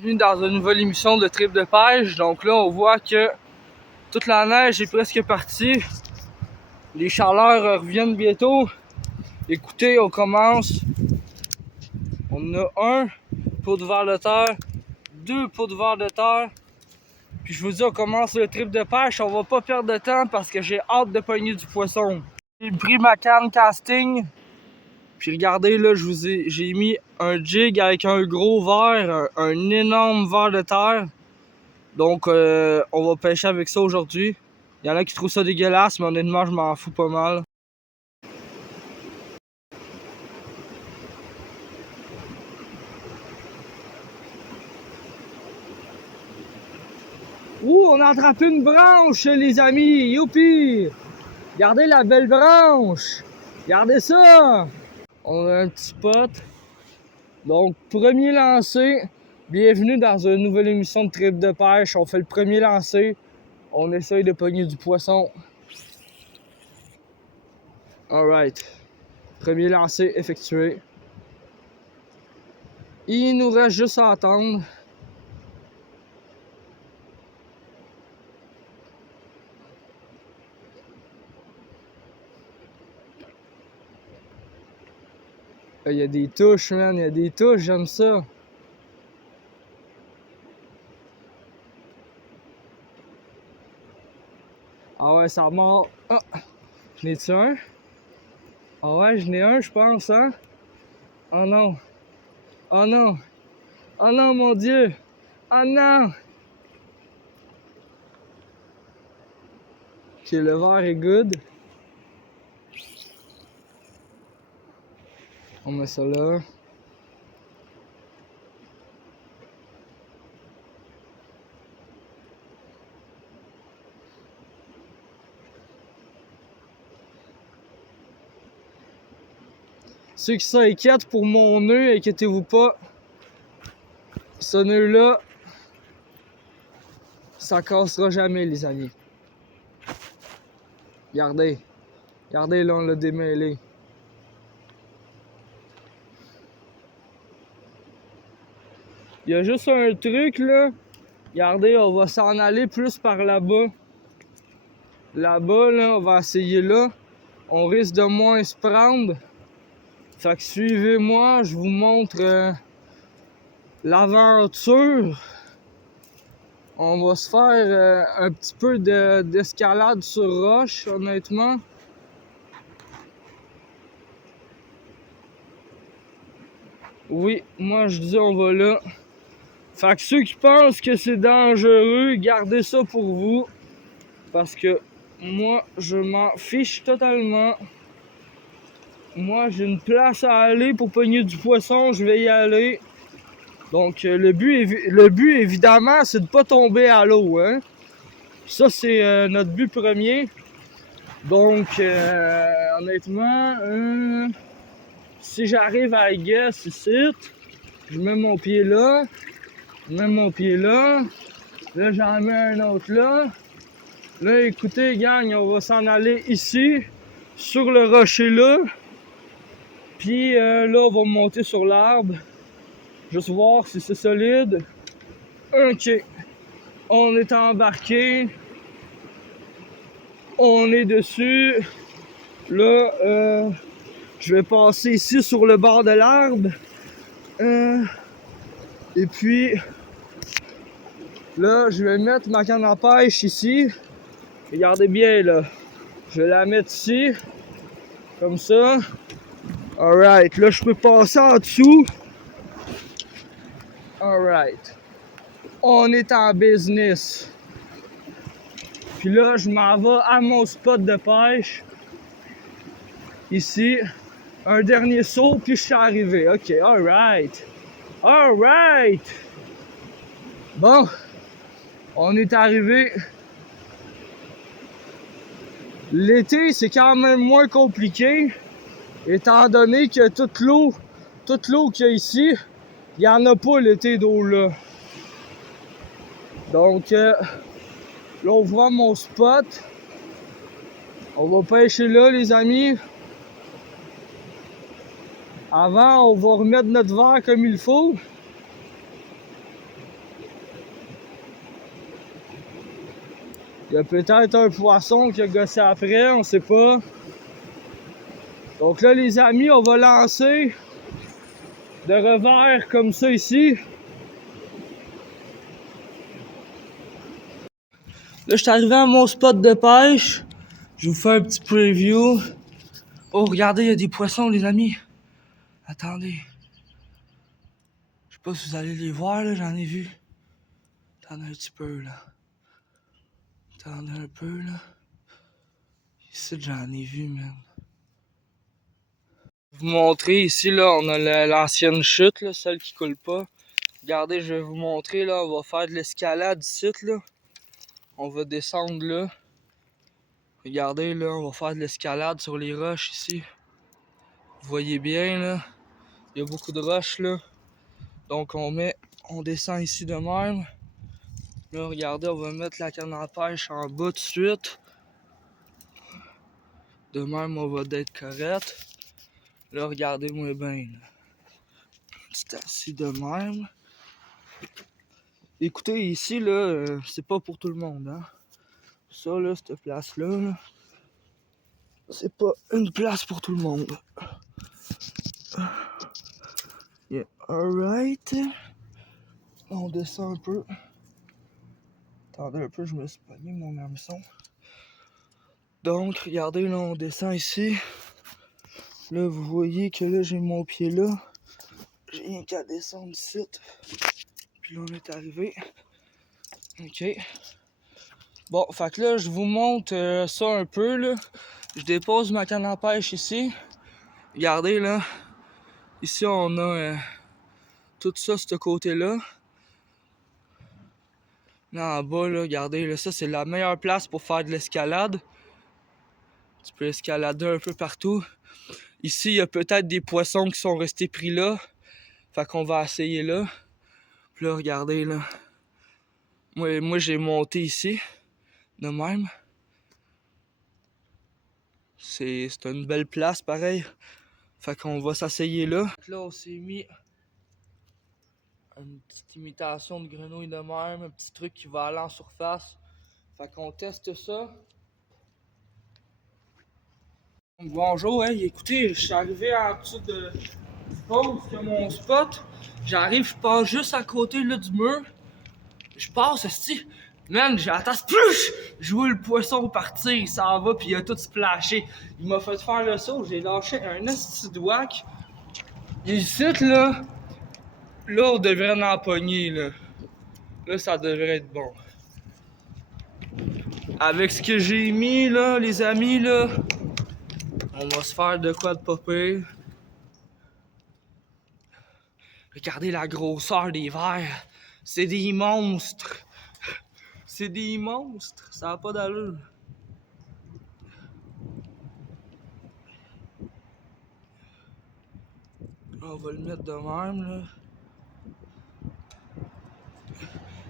Bienvenue dans une nouvelle émission de Trip de pêche. Donc là, on voit que toute la neige est presque partie. Les chaleurs reviennent bientôt. Écoutez, on commence. On a un pot de vers de terre, deux pots de vers de terre. Puis je vous dis, on commence le trip de pêche. On va pas perdre de temps parce que j'ai hâte de pogner du poisson. J'ai pris ma canne casting. Puis regardez là, j'ai mis un jig avec un gros verre, un énorme ver de terre. Donc on va pêcher avec ça aujourd'hui. Il y en a qui trouvent ça dégueulasse, mais honnêtement je m'en fous pas mal. Ouh, on a attrapé une branche les amis, youpi! Regardez la belle branche! Regardez ça! On a un petit spot. Donc, premier lancer. Bienvenue dans une nouvelle émission de Trip de pêche. On fait le premier lancer. On essaye de pogner du poisson. Alright. Premier lancer effectué. Il nous reste juste à attendre. Il y a des touches, man. Il y a des touches, j'aime ça. Ah ouais, ça mord. Ah! J'en ai-tu un? Ah ouais, j'en ai un, je pense, hein? Oh non! Oh non! Oh non, mon Dieu! Oh non! Ok, le verre est good. On met ça là. Ceux qui s'inquiètent pour mon nœud, inquiétez-vous pas. Ce nœud-là, ça cassera jamais, les amis. Regardez. Regardez, là, on l'a démêlé. Il y a juste un truc, là. Regardez, on va s'en aller plus par là-bas. Là-bas, là, on va essayer là. On risque de moins se prendre. Fait que suivez-moi, je vous montre l'aventure. On va se faire un petit peu d'escalade sur roche, honnêtement. Oui, moi je dis on va là. Fait que ceux qui pensent que c'est dangereux, gardez ça pour vous. Parce que moi, je m'en fiche totalement. Moi, j'ai une place à aller pour pogner du poisson, je vais y aller. Donc, le but évidemment, c'est de pas tomber à l'eau, hein. Ça, c'est notre but premier. Donc, honnêtement, si j'arrive à guess ici, je mets mon pied là, là j'en mets un autre là. Là, écoutez, gang, on va s'en aller ici, sur le rocher là. Puis là, on va monter sur l'arbre. Juste voir si c'est solide. Ok. On est embarqué. On est dessus. Là, je vais passer ici sur le bord de l'arbre. Et puis, là, je vais mettre ma canne à pêche ici. Regardez bien, là. Je vais la mettre ici. Comme ça. Alright. Là, je peux passer en dessous. Alright. On est en business. Puis là, je m'en vais à mon spot de pêche. Ici. Un dernier saut, puis je suis arrivé. Ok, alright. Alright. Bon. On est arrivé. L'été, c'est quand même moins compliqué. Étant donné que toute l'eau qu'il y a ici, il n'y en a pas l'été d'eau là. Donc, là, on voit mon spot. On va pêcher là, les amis. Avant, on va remettre notre verre comme il faut. y a peut-être un poisson qui a gossé après, on sait pas. Donc là, les amis, on va lancer de revers comme ça ici. Là, je suis arrivé à mon spot de pêche. Je vous fais un petit preview. Oh, regardez, il y a des poissons, les amis. Attendez. Je sais pas si vous allez les voir, là, j'en ai vu. Attendez un petit peu, là. Attendez un peu, là. Ici, j'en ai vu, man. Je vais vous montrer, ici, là, on a l'ancienne chute, là, celle qui coule pas. Regardez, je vais vous montrer, là, on va faire de l'escalade ici, là. On va descendre, là. Regardez, là, on va faire de l'escalade sur les roches, ici. Vous voyez bien, là. Il y a beaucoup de roches, là. Donc, on descend ici de même. Là, regardez, on va mettre la canne à pêche en bas tout de suite. De même, on va d'être correct. Là, regardez-moi bien. C'est assis de même. Écoutez, ici, là, c'est pas pour tout le monde, hein. Ça, là, cette place-là, là, c'est pas une place pour tout le monde. Yeah, alright. On descend un peu. Attendez un peu, je me suis pogné mon hameçon. Donc, regardez, là, on descend ici. Là, vous voyez que là, j'ai mon pied là. J'ai rien qu'à descendre ici. Puis là, on est arrivé. OK. Bon, fait que là, je vous montre ça un peu, là. Je dépose ma canne à pêche ici. Regardez, là. Ici, on a tout ça, ce côté-là. Là, en bas, là, regardez, là, ça, c'est la meilleure place pour faire de l'escalade. Tu peux escalader un peu partout. Ici, il y a peut-être des poissons qui sont restés pris là. Fait qu'on va essayer là. Puis là, regardez, là. Moi j'ai monté ici, de même. C'est une belle place, pareil. Fait qu'on va s'asseyer là. Là, on s'est mis une petite imitation de grenouille de même, un petit truc qui va aller en surface. Fait qu'on teste ça. Bonjour, hey, écoutez, je suis arrivé en dessous du pont, c'est mon spot. J'arrive, je passe juste à côté là, du mur. Je passe, esti. Man, j'attends plus! Je vois le poisson partir, il s'en va, puis il a tout splashé. Il m'a fait faire le saut, j'ai lâché un esti de whack. Ici, là, on devrait en pogner, là. Là, ça devrait être bon. Avec ce que j'ai mis, là, les amis, là, on va se faire de quoi de pas pire. Regardez la grosseur des vers. C'est des monstres. C'est des monstres. Ça n'a pas d'allure. On va le mettre de même, là.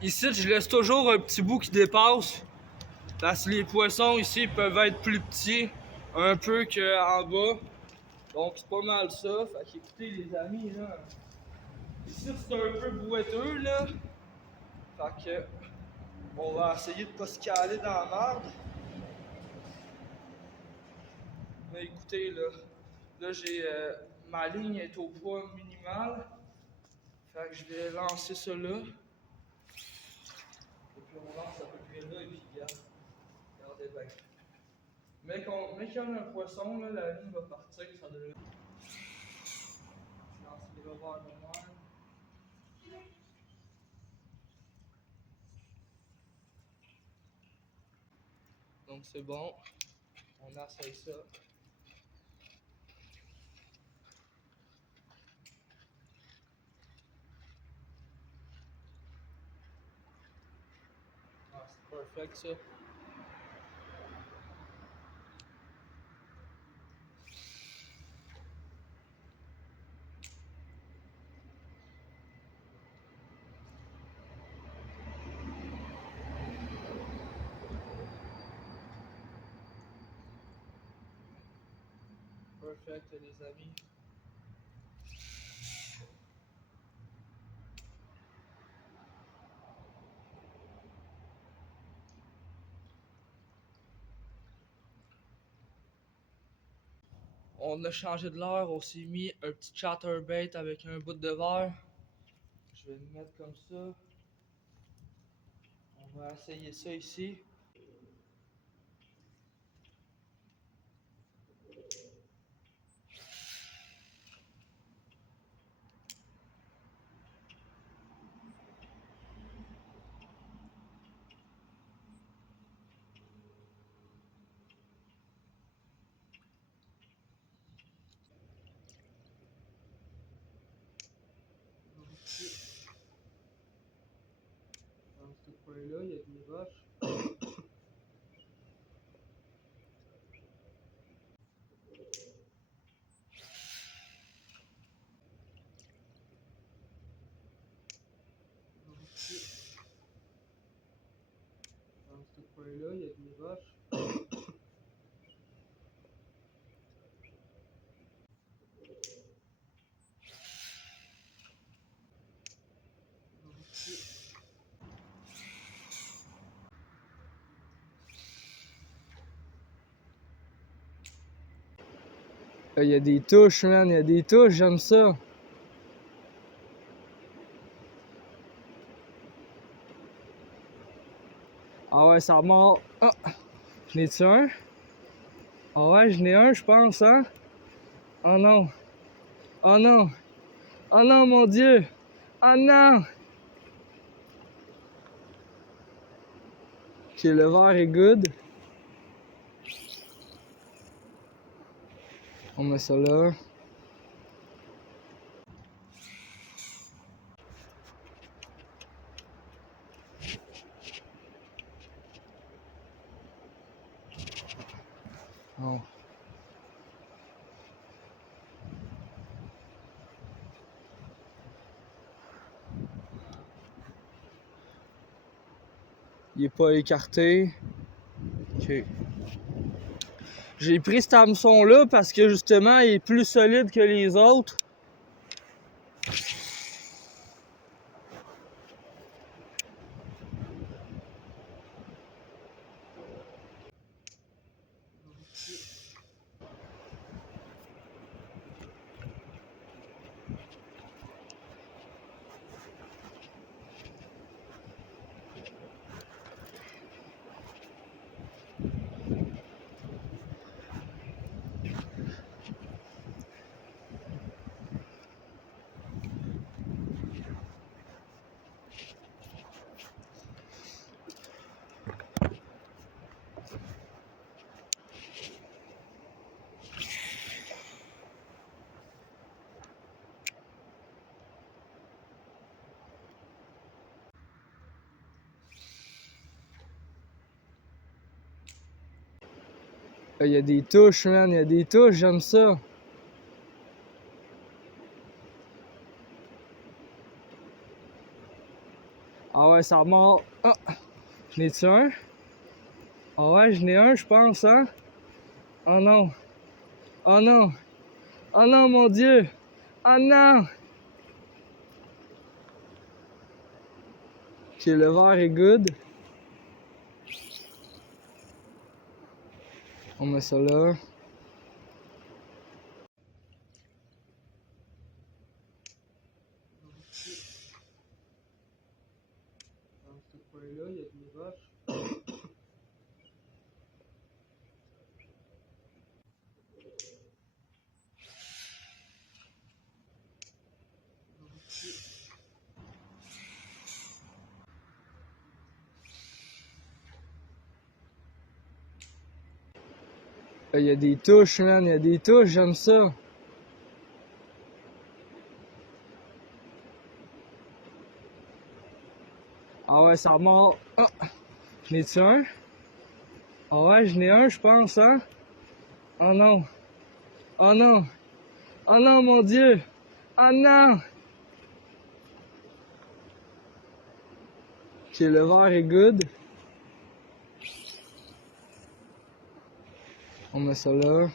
Ici, je laisse toujours un petit bout qui dépasse. Parce que les poissons ici peuvent être plus petits, un peu qu'en bas. Donc c'est pas mal ça. Fait qu'écoutez les amis, là. Ici c'est un peu boiteux, là. Fait que on va essayer de pas se caler dans la merde. Mais écoutez, là j'ai ma ligne est au poids minimal. Fait que je vais lancer ça là. Et puis on lance à peu près là et puis regardez bien. Mais qu'il y en a un poisson, là, la ligne va partir, ça devrait. Je lance les revers de mer. Donc c'est bon. On essaye ça. Ah, c'est perfect ça. Perfect les amis. On a changé de l'heure, on s'est mis un petit chatterbait avec un bout de verre. Je vais le mettre comme ça. On va essayer ça ici. Ici, dans ce coin-là, il y a des roches. Ici, dans ce coin-là, il y a des roches. Ici. Il y a des touches, man, il y a des touches, j'aime ça. Ah ouais, ça mord. Ah, j'en ai-tu un? Ah ouais, j'en ai un, je pense, hein? Oh non. Oh non. Oh non, mon Dieu. Oh non. Ok, le verre est good. On met ça là. Oh. Il est pas écarté. Ok. J'ai pris cet hameçon-là parce que justement, il est plus solide que les autres. Il y a des touches, man, il y a des touches, j'aime ça. Ah ouais, ça mord. Ah, j'en ai-tu un? Ah ouais, j'en ai un, je pense, hein? Oh non. Oh non. Oh non, mon Dieu. Oh non. Ok, le verre est good. On met ça là. Dans ce coin-là, il y a des roches. Il y a des touches, man, il y a des touches, j'aime ça. Ah ouais, ça mord. Ah, j'en ai-tu un? Ah ouais, j'en ai un, je pense, hein? Oh non. Oh non. Oh non, mon Dieu. Oh non. Ok, le verre est good. On met ça là.